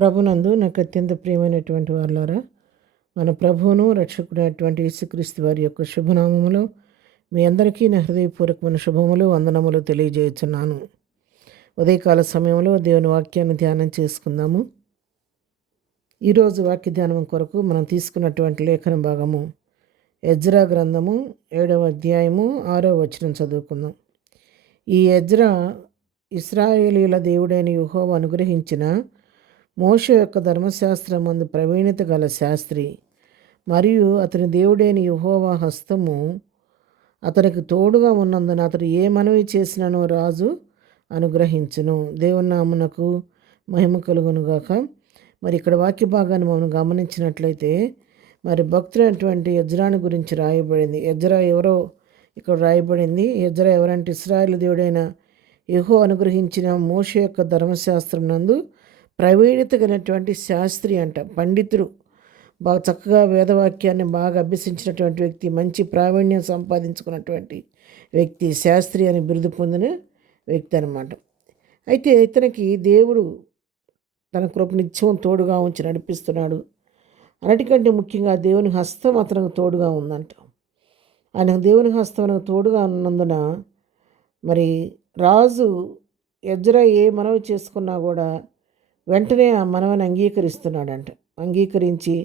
ప్రభునందు నాకు అత్యంత ప్రియమైనటువంటి వాళ్ళారా, మన ప్రభువును రక్షకుడైనటువంటి యేసుక్రీస్తు వారి యొక్క శుభనామములో మీ అందరికీ నా హృదయపూర్వకమైన శుభములు వందనములు తెలియజేయుచున్నాను. ఉదయకాల సమయంలో దేవుని వాక్యాన్ని ధ్యానం చేసుకుందాము. ఈరోజు వాక్య ధ్యానం కొరకు మనం తీసుకున్నటువంటి లేఖన భాగము ఎజ్రా గ్రంథము 7వ అధ్యాయము 6వ వచనం చదువుకుందాం. ఈ ఎజ్రా ఇశ్రాయేలీయుల దేవుడైన యెహోవా అనుగ్రహించిన మోషే యొక్క ధర్మశాస్త్రమందు ప్రవీణత గల శాస్త్రి మరియు అతని దేవుడైన యెహోవా హస్తము అతనికి తోడుగా ఉన్నందున అతడు ఏ మనవి చేసినను రాజు అనుగ్రహించును. దేవుని నామునకు మహిమ కలుగునుగాక. మరి ఇక్కడ వాక్య భాగాన్ని మనం గమనించినట్లయితే మరి భక్తులైనటువంటి ఎజ్రాని గురించి రాయబడింది. ఎజ్రా ఎవరో ఇక్కడ రాయబడింది. ఎజ్రా ఎవరంటే ఇశ్రాయేలు దేవుడైన యెహోవా అనుగ్రహించిన మోషే యొక్క ధర్మశాస్త్రం నందు ప్రవీణత కలిగినటువంటి శాస్త్రి అంట. పండితుడు, బాగా చక్కగా వేదవాక్యాన్ని బాగా అభ్యసించినటువంటి వ్యక్తి, మంచి ప్రావీణ్యం సంపాదించుకున్నటువంటి వ్యక్తి, శాస్త్రి అని బిరుదు పొందిన వ్యక్తి అనమాట. అయితే ఇతనికి దేవుడు తన కృప నిత్యం తోడుగా ఉంచి నడిపిస్తున్నాడు. అన్నిటికంటే ముఖ్యంగా దేవుని హస్తం అతనికి తోడుగా ఉందంట. ఆయన దేవుని హస్తం మనకు తోడుగా ఉన్నందున మరి రాజు ఎజ్రా ఏ మనవి చేసుకున్నా కూడా వెంటనే ఆ మనవని అంగీకరిస్తున్నాడంట. అంగీకరించి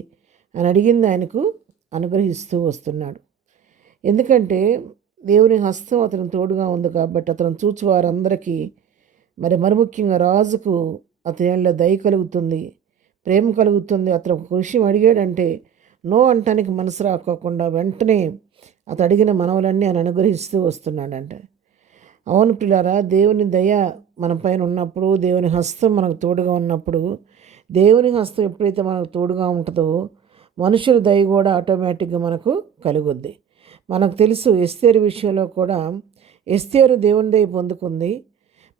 ఆయన అడిగింది ఆయనకు అనుగ్రహిస్తూ వస్తున్నాడు. ఎందుకంటే దేవుని హస్తం అతను తోడుగా ఉంది కాబట్టి అతను చూచి వారందరికీ మరి ముఖ్యంగా రాజుకు అతనిలో దయ కలుగుతుంది, ప్రేమ కలుగుతుంది. అతను ఒక విషయం అడిగాడంటే నో అంటానికి మనసు రాకోకుండా వెంటనే అతను అడిగిన మనవలన్నీ ఆయన అనుగ్రహిస్తూ వస్తున్నాడంట. అవును పిల్లారా, దేవుని దయ మన పైన ఉన్నప్పుడు, దేవుని హస్తం మనకు తోడుగా ఉన్నప్పుడు, దేవుని హస్తం ఎప్పుడైతే మనకు తోడుగా ఉంటుందో మనుషుల దయ కూడా ఆటోమేటిక్గా మనకు కలుగుద్ది. మనకు తెలుసు ఎస్తేరు విషయంలో కూడా ఎస్తేరు దేవుని దయ పొందుకుంది.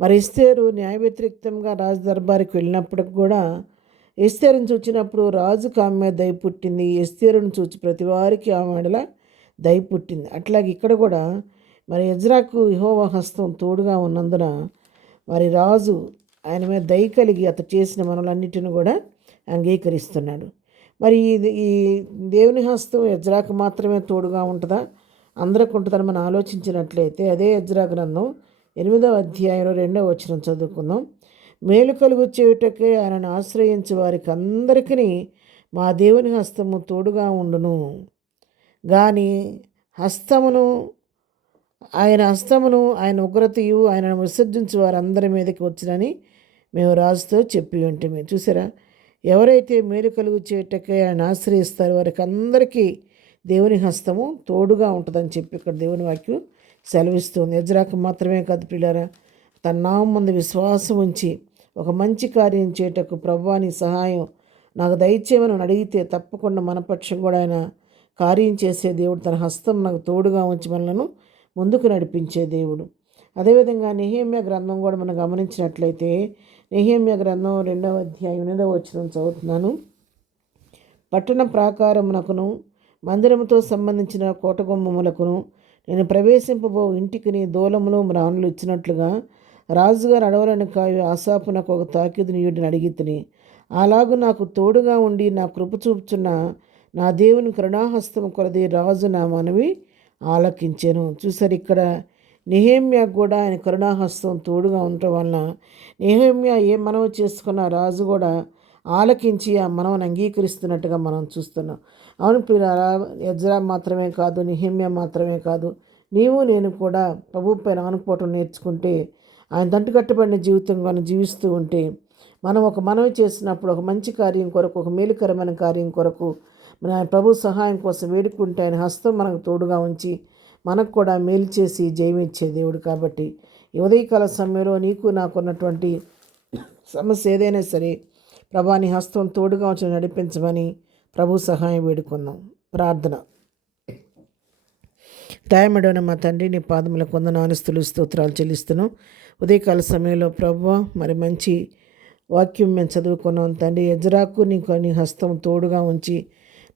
మరి ఎస్తేరు న్యాయ వ్యతిరేక్తంగా రాజు దర్బారికి వెళ్ళినప్పటికి కూడా ఎస్తేరుని చూచినప్పుడు రాజుకు ఆమె మీద దయ పుట్టింది. ఎస్తేరుని చూచి ప్రతి వారికి ఆమె మెడల దయ పుట్టింది. అట్లాగే ఇక్కడ కూడా మరి ఎజ్రాకు యెహోవా హస్తం తోడుగా ఉన్నందున మరి రాజు ఆయన మీద దయ కలిగి అతను చేసిన మనలన్నిటిని కూడా అంగీకరిస్తున్నాడు. మరి ఈ దేవుని హస్తం ఎజ్రాకు మాత్రమే తోడుగా ఉంటుందా, అందరికి ఉంటుందని మనం ఆలోచించినట్లయితే అదే ఎజ్రా గ్రంథం 8వ అధ్యాయంలో 2వ వచనం చదువుకుందాం. మేలు కలుగు చేయుటకే ఆయనను ఆశ్రయించే వారికి అందరికీ మా దేవుని హస్తము తోడుగా ఉండును, కానీ ఆయన హస్తమును ఆయన ఉగ్రతయు ఆయనను విసర్జించే వారందరి మీదకి వచ్చినని మేము రాజుతో చెప్పి ఉంటాము. చూసారా, ఎవరైతే మేలు కలుగు చేయటకే ఆయన ఆశ్రయిస్తారో వారికి అందరికీ దేవుని హస్తము తోడుగా ఉంటుందని చెప్పి ఇక్కడ దేవుని వాక్యం సెలవిస్తుంది. ఎజ్రాకు మాత్రమే కాదు పిల్లారా, తన నామం ముందు విశ్వాసం ఉంచి ఒక మంచి కార్యం చేయటకు ప్రభువాని సహాయం నాకు దయచేయమని అడిగితే తప్పకుండా మన పక్షం కూడా ఆయన కార్యం చేసే దేవుడు. తన హస్తం నాకు తోడుగా ఉంచి మనలను ముందుకు నడిపించే దేవుడు. అదేవిధంగా నెహెమ్యా గ్రంథం కూడా మనం గమనించినట్లయితే నెహెమ్యా గ్రంథం 2వ అధ్యాయం 8వ వచనం చదువుతున్నాను. పట్టణ ప్రాకారమునకును మందిరముతో సంబంధించిన కోటగుమ్మములకును నేను ప్రవేశింపబో ఇంటికి దూలములు మ్రానులు ఇచ్చినట్లుగా రాజుగా నడవలను కావి ఆసాపునకు ఒక తాకిదుని యుడిని అడిగితిని. అలాగూ నాకు తోడుగా ఉండి నా కృప చూపుచున్న నా దేవుని కరుణాహస్తం కొలది రాజు నా మనవి ఆలకించాను. చూసారు, ఇక్కడ నెహెమ్యా కూడా ఆయన కరుణాహస్తం తోడుగా ఉండటం వలన నెహెమ్యా ఏ మనవి చేసుకున్న రాజు కూడా ఆలకించి ఆ మనవని అంగీకరిస్తున్నట్టుగా మనం చూస్తున్నాం. అవును పిల్లారా, ఎజ్రా మాత్రమే కాదు, నెహెమ్యా మాత్రమే కాదు, నీవు నేను కూడా ప్రభు పైన ఆనుకోవటం నేర్చుకుంటే, ఆయన దంటుకట్టబడిన జీవితం మనం జీవిస్తూ ఉంటే, మనం ఒక మనవి చేసినప్పుడు ఒక మంచి కార్యం కొరకు, ఒక మేలుకరమైన కార్యం కొరకు మన ప్రభు సహాయం కోసం వేడుకుంటే ఆయన హస్తం మనకు తోడుగా ఉంచి మనకు కూడా మేలు చేసి జయమిచ్చే దేవుడు. కాబట్టి ఈ ఉదయకాల సమయంలో నీకు నాకున్నటువంటి సమస్య ఏదైనా సరే ప్రభాని హస్తం తోడుగా ఉంచి నడిపించమని ప్రభు సహాయం వేడుకుందాం. ప్రార్థన. దయమడైన మా తండ్రి, నీ పాదముల వందనాలు స్తోత్రాలు చెల్లిస్తున్నాం. ఉదయకాల సమయంలో ప్రభువా మరి మంచి వాక్యం మేము చదువుకున్నాం తండ్రి. ఎజ్రాకు నీ హస్తం తోడుగా ఉంచి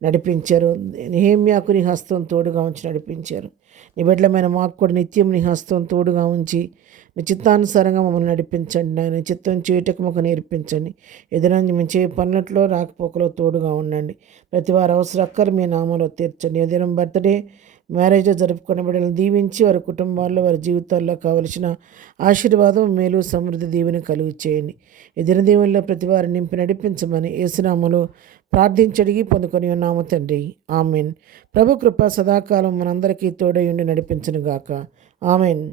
నడిపించారు, నెహెమ్యాకు నీ హస్తం తోడుగా ఉంచి నడిపించారు. నీ బిడ్డలమైన మాకు కూడా నిత్యం నీ హస్తం తోడుగా ఉంచి మీ చిత్తానుసారంగా మమ్మల్ని నడిపించండి నాయన. చిత్తం చేయటకు మాకు నేర్పించండి. ఎదురైన మేము చేయ పనులట్లో రాకపోకలో తోడుగా ఉండండి. ప్రతి వారి అవసర అక్కలు మీ నామంలో తీర్చండి. ఏదైనా బర్త్డే మ్యారేజ్ జరుపుకునే బిడ్డలను దీవించి వారి కుటుంబాల్లో వారి జీవితాల్లో కావలసిన ఆశీర్వాదం, మేలు, సమృద్ధి, దీవెన కలుగు చేయండి. ఈ దినదీవుల్లో ప్రతి వారిని నింపి నడిపించమని యేసునామములో ప్రార్థించడిగి పొందుకొని ఉన్నాము తండ్రి. ఆమెన్. ప్రభు కృప సదాకాలం మనందరికీ తోడై ఉండి నడిపించునుగాక. ఆమెన్.